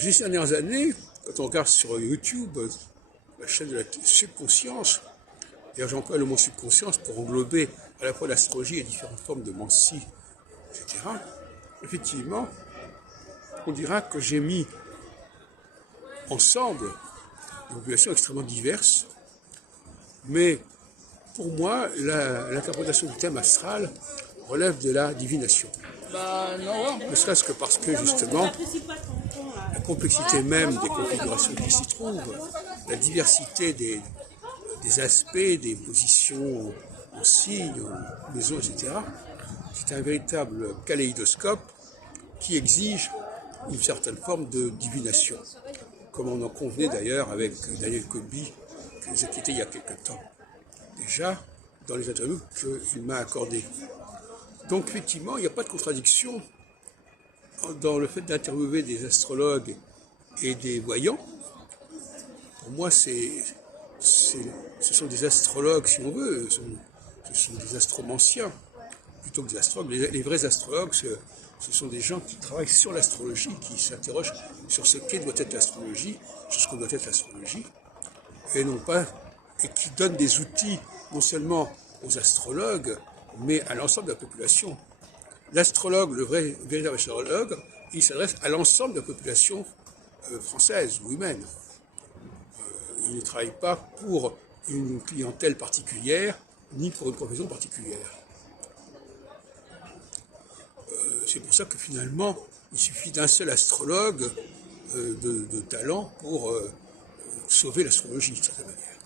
Ces dernières années, quand on regarde sur YouTube la chaîne de la subconscience, et j'emploie le mot subconscience pour englober à la fois l'astrologie et différentes formes de mancie, etc., effectivement, on dira que j'ai mis ensemble des populations extrêmement diverses, mais pour moi, l'interprétation du thème astral relève de la divination. Ne serait-ce que parce que, justement, la complexité même des configurations qui s'y trouvent, la diversité des aspects, des positions en signes, en maisons, etc., c'est un véritable kaléidoscope qui exige une certaine forme de divination, comme on en convenait d'ailleurs avec Daniel Colby, qui nous a quittés il y a quelque temps, déjà dans les interviews qu'il m'a accordées. Donc effectivement, il n'y a pas de contradiction dans le fait d'interviewer des astrologues et des voyants. Pour moi, ce sont des astrologues, si on veut, ce sont des astromanciens, plutôt que des astrologues. Les vrais astrologues, ce sont des gens qui travaillent sur l'astrologie, qui s'interrogent sur ce qu'est doit être l'astrologie, sur ce que doit être l'astrologie, et non pas, et qui donnent des outils non seulement aux astrologues, mais à l'ensemble de la population. L'astrologue, le véritable astrologue, il s'adresse à l'ensemble de la population française ou humaine. Il ne travaille pas pour une clientèle particulière, ni pour une profession particulière. C'est pour ça que finalement, il suffit d'un seul astrologue de talent pour sauver l'astrologie, de certaine manière.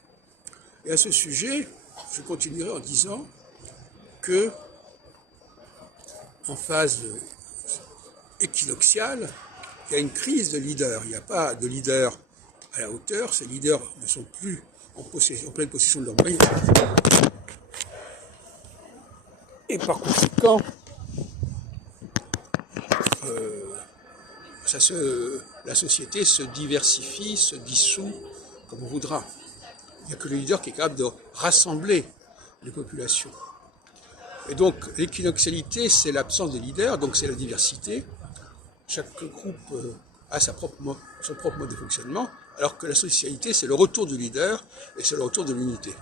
Et à ce sujet, je continuerai en disant que, en phase équinoxiale, il y a une crise de leader. Il n'y a pas de leader à la hauteur. Ces leaders ne sont plus en pleine possession de leurs moyens. Et par conséquent, la société se diversifie, se dissout comme on voudra. Il n'y a que le leader qui est capable de rassembler les populations. Et donc l'équinoxialité, c'est l'absence de leader, donc c'est la diversité. Chaque groupe a son propre mode de fonctionnement, alors que la socialité, c'est le retour du leader et c'est le retour de l'unité.